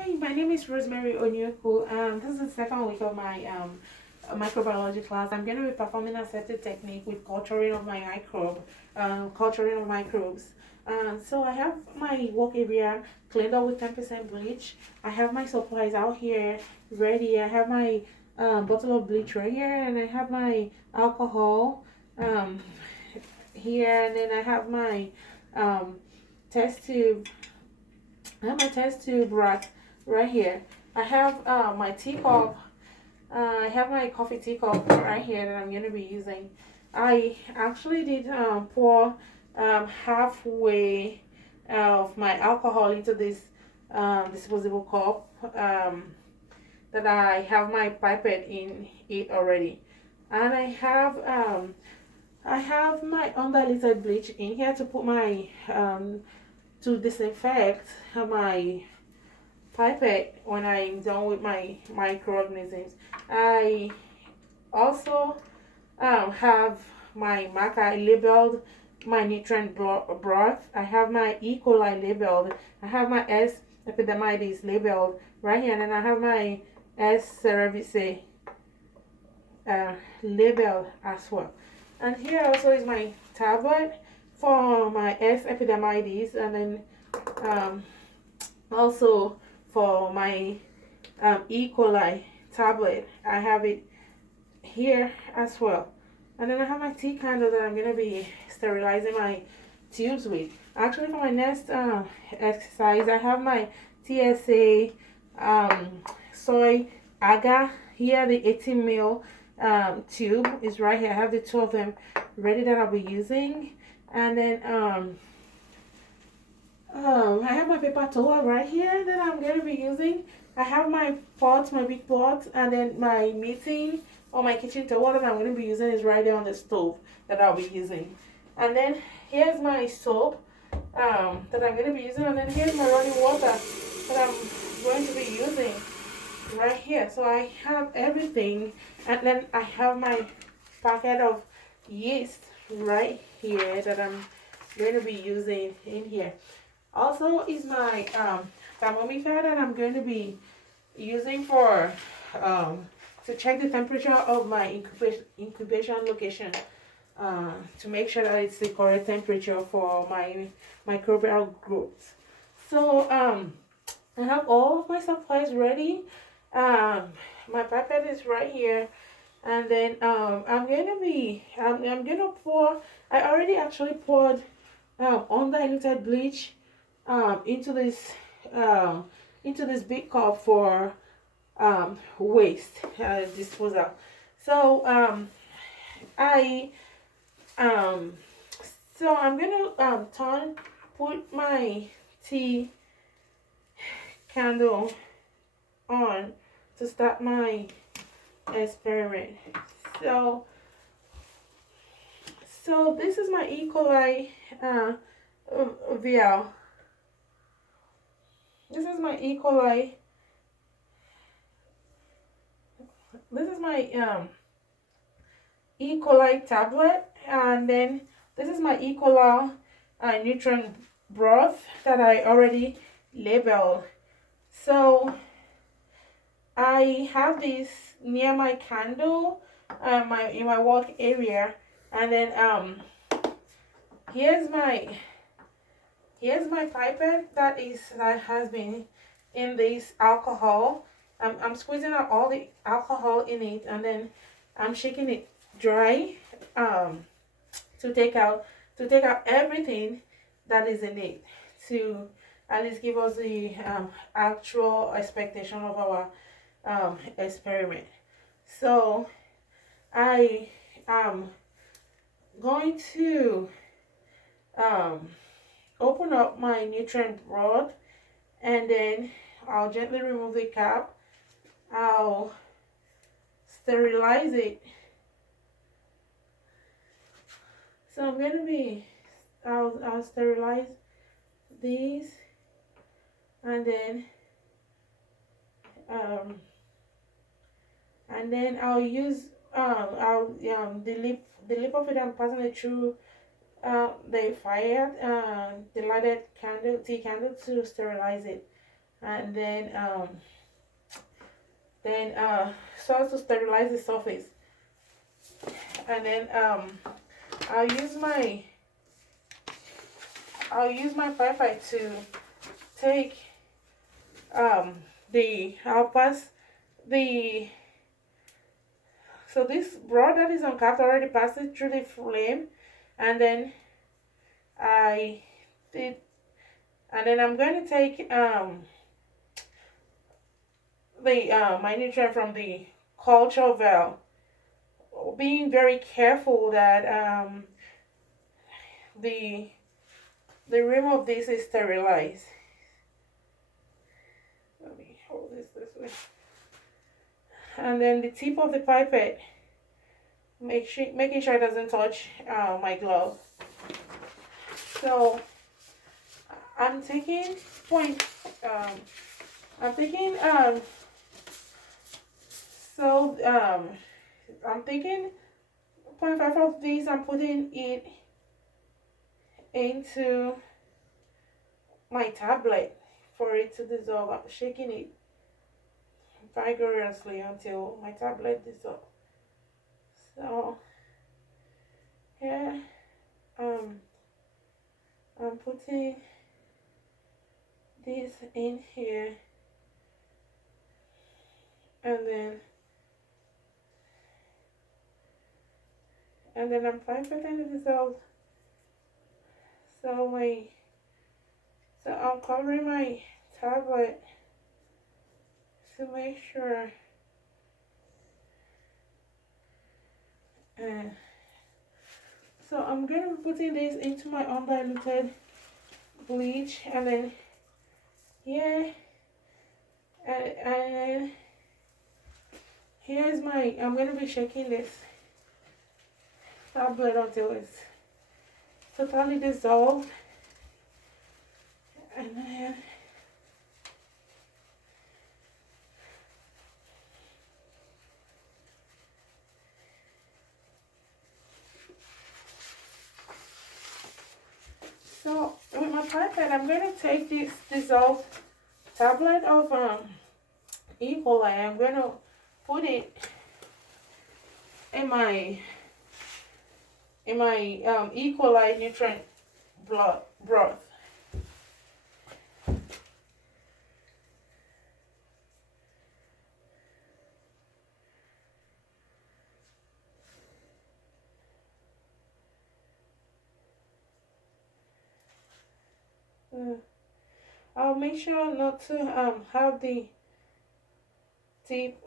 Hi, my name is Rosemary Onyuku. This is the second week of my microbiology class. I'm going to be performing aseptic technique with culturing of microbes. So I have my work area cleaned up with 10% bleach. I have my supplies out here ready. I have my bottle of bleach right here, and I have my alcohol um, here, and then I have my um, test tube. I have my test tube right here. I have my teacup. I have my coffee teacup right here that I'm going to be using. I actually did pour halfway of my alcohol into this disposable cup that I have my pipette in it already. And I have my undiluted bleach in here to put my to disinfect my pipette when I'm done with my microorganisms. I also have my maca labeled, my nutrient broth. I have my E. coli labeled. I have my S. epidermidis labeled right here, and then I have my S. cerevisiae labeled as well. And here also is my tablet for my S. epidermidis, and then um, also for my E. coli tablet. I have it here as well. And then I have my tea candle that I'm going to be sterilizing my tubes with. Actually, for my next exercise, I have my TSA soy agar here. The 18 mil tube is right here. I have the two of them ready that I'll be using. And then I have my paper towel right here that I'm going to be using. I have my pot, my big pot, and then my meeting or my kitchen towel that I'm going to be using is right there on the stove that I'll be using. And then here's my soap that I'm going to be using, and then here's my running water that I'm going to be using right here. So I have everything, and then I have my packet of yeast right here that I'm going to be using in here. Also is my thermometer that I'm going to be using for to check the temperature of my incubation location to make sure that it's the correct temperature for my microbial growth. So I have all of my supplies ready. My pipette is right here, and then I'm gonna pour. I already actually poured undiluted bleach um, into this um, into this big cup for waste disposal. So I um, so I'm gonna put my tea candle on to start my experiment. So this is my E. coli vial. This is my E. coli. This is my E. coli tablet, and then this is my E. coli nutrient broth that I already labeled. So I have this near my candle, my in my work area, and then here's my pipette that has been in this alcohol. I'm squeezing out all the alcohol in it, and then I'm shaking it dry to take out everything that is in it, to at least give us the actual expectation of our experiment. So I am going to um, open up my nutrient rod, and then I'll gently remove the cap. I'll sterilize it. So I'm going to be, I'll sterilize these, and then um, I'll use the lip of it. I'm passing it through the fire, the lighted tea candle to sterilize it. and then so as to sterilize the surface. And then I'll use my pipette to take I'll pass the so this broth that is uncapped already passed it through the flame, and then I did and then I'm going to take the my nutrient from the culture valve, being very careful that the rim of this is sterilized. Let me hold this way. And then the tip of the pipette, making sure it doesn't touch my glove. So I'm taking I'm taking so I'm taking 0.5 of these. I'm putting it into my tablet for it to dissolve. I'm shaking it vigorously until my tablet dissolves. So here I'm putting this in here, and then I'm pipetting the dissolve. So I'm covering my tablet to make sure. So I'm gonna be putting this into my undiluted bleach, and then and here's my. I'm gonna be shaking this tablet until it's totally dissolved, and then so with my pipette, I'm going to take this dissolved tablet of E. coli. I'm going to put it in my E. coli nutrient broth. I'll make sure not to have the tip.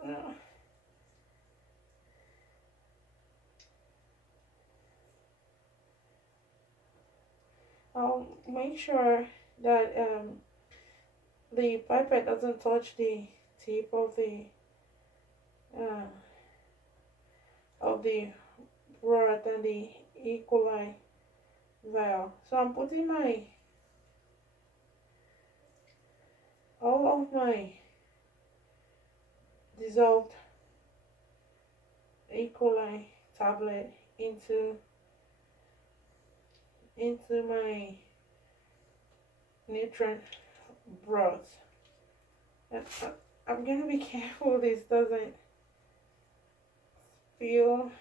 I'll make sure that the pipette doesn't touch the tip of the broth and the E. coli vial. So I'm putting all of my dissolved E. coli tablet into my nutrient broth. And I'm gonna be careful this doesn't spill.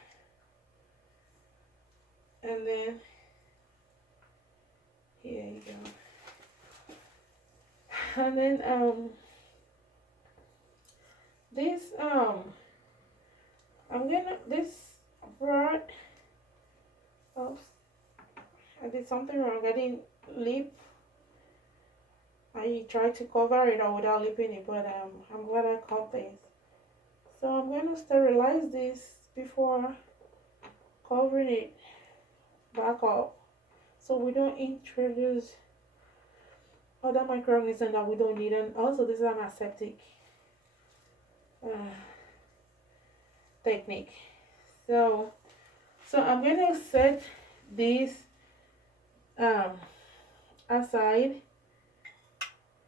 And then here you go. And then this this broth. Oops, I did something wrong. I didn't lip. I tried to cover it up without lipping it, but I'm glad I caught this. So I'm going to sterilize this before covering it back up, so we don't introduce other microorganisms that we don't need. And also, this is an aseptic technique. So I'm going to set this aside.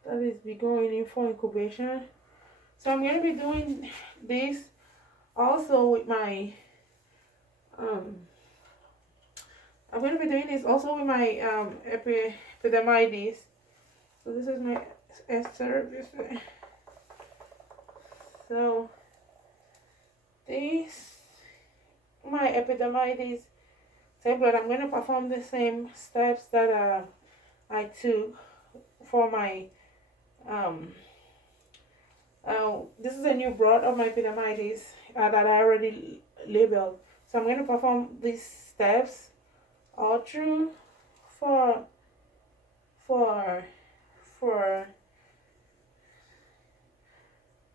That is be going in for incubation. So I'm going to be doing this also with my I'm going to be doing this also with my epidermides. So this is my Aseptic. So this my epidermitis tablet. I'm going to perform the same steps that I took for my um this is a new broth of my epidermitis that I already labeled. So I'm going to perform these steps all through for for for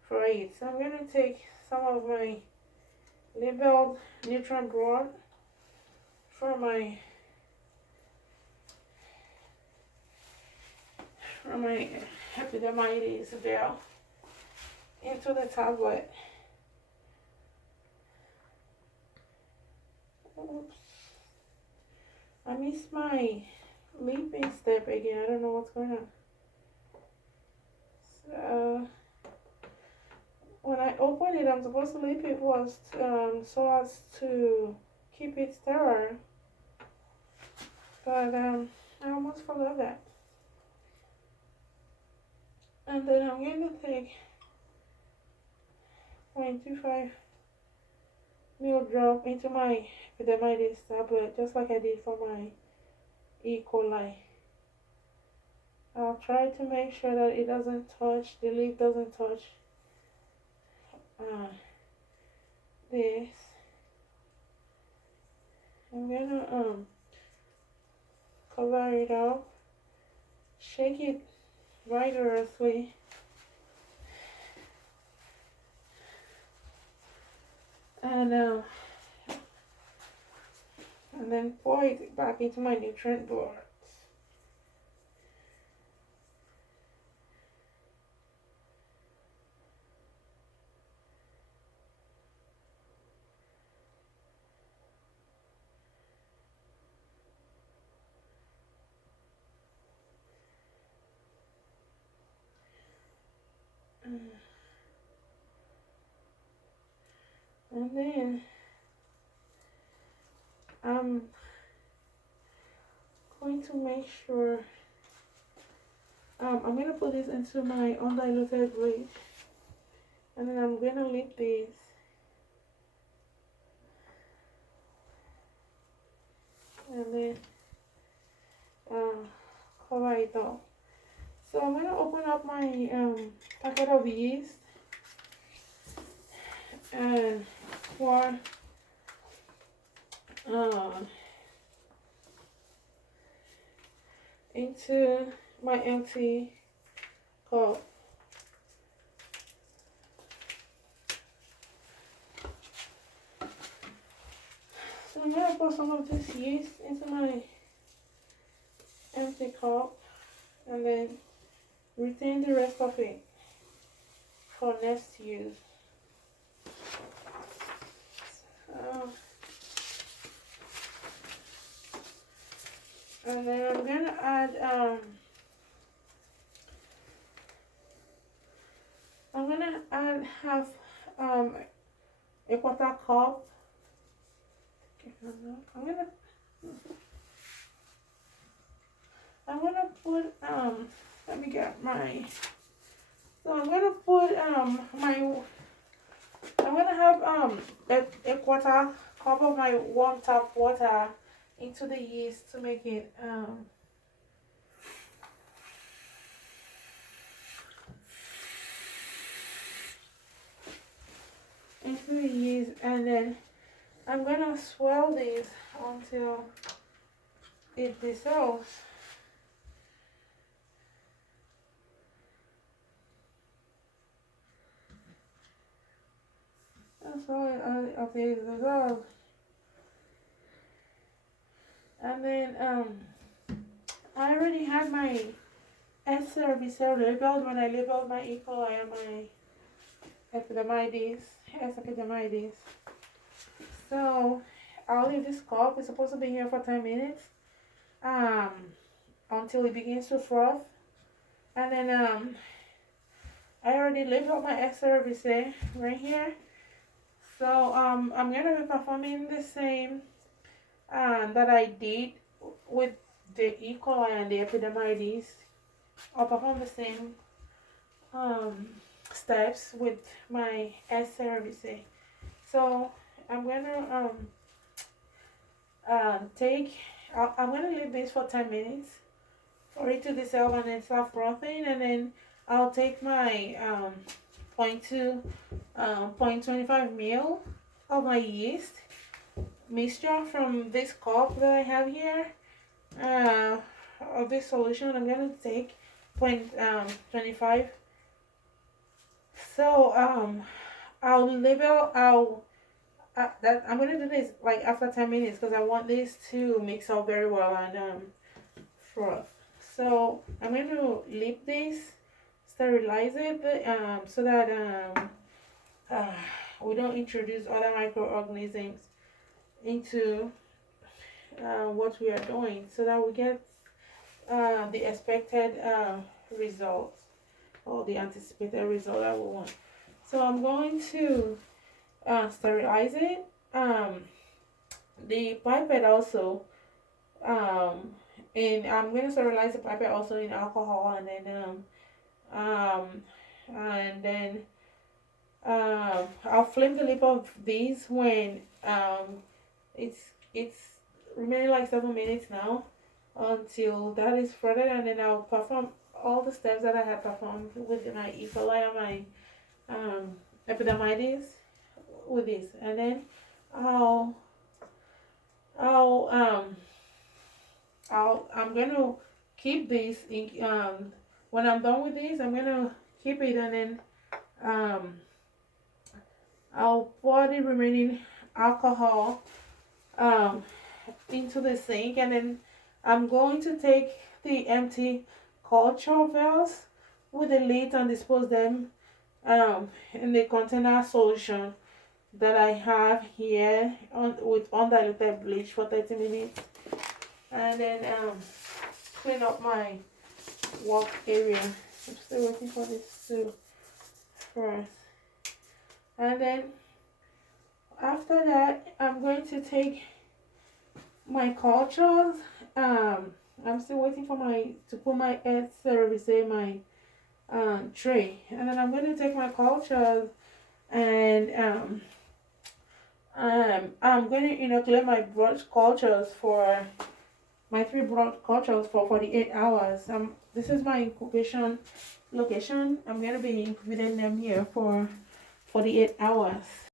for it. So I'm going to take some of my labeled nutrient broth for my epidermitis gel into the tablet. Oops. I missed my leaping step again. I don't know what's going on. So when I open it, I'm supposed to leap it was so as to keep it sterile, but I almost forgot that. And then I'm going to take 0.25 ml drop into my epidermitis tablet, just like I did for my E. coli. I'll try to make sure that it doesn't touch, the leaf doesn't touch this. I'm gonna cover it up, shake it vigorously, and then pour it back into my nutrient board. And then I'm going to make sure I'm going to put this into my undiluted bleach, and then I'm going to leave this and then cover it up. So I'm going to open up my packet of yeast and pour into my empty cup. So I'm going to pour some of this yeast into my empty cup and then retain the rest of it for next use. And then I'm gonna add half a quarter cup. I'm gonna put let me get my, so I'm gonna put I'm gonna have a quarter cup of my warm tap water into the yeast to make it into the yeast, and then I'm gonna swirl this until it dissolves. That's all it dissolves. And then I already had my S-service labeled when I labeled my E. coli and my epidermitis, epidermitis. So I'll leave this cup. It's supposed to be here for 10 minutes until it begins to froth. And then I already labeled my S-service right here. So I'm gonna be performing the same that I did with the E. coli and the epidermitis. I'll perform the same um, steps with my SRBC. So I'm gonna take. I'm gonna leave this for 10 minutes for it to dissolve and then start frothing, and then I'll take my 0.25 ml of my yeast mixture from this cup that I have here, of this solution. I'm gonna take 0.25. So that I'm gonna do this like after 10 minutes because I want this to mix up very well and froth. So I'm going to leave this, sterilize it, so that we don't introduce other microorganisms into what we are doing, so that we get the expected results, or the anticipated result that we want. So I'm going to sterilize it. The pipette also, and I'm going to sterilize the pipette also in alcohol, and then I'll flame the lip of these when it's remaining like 7 minutes now, until that is flooded, and then I'll perform all the steps that I had performed with my E. coli and my epidermides with this, and then I'll I'm gonna keep this in, when I'm done with this, I'm gonna keep it, and then I'll pour the remaining alcohol into the sink, and then I'm going to take the empty culture vessels with the lid and dispose them in the container solution that I have here with undiluted bleach for 30 minutes, and then clean up my work area. I'm still waiting for this to froth, and then after that I'm going to take my cultures. I'm still waiting for to put my service in my tray, and then I'm going to take my cultures, and I'm going to inoculate my broad cultures for my 3 broad cultures for 48 hours. This is my incubation location. I'm going to be incubating them here for 48 hours.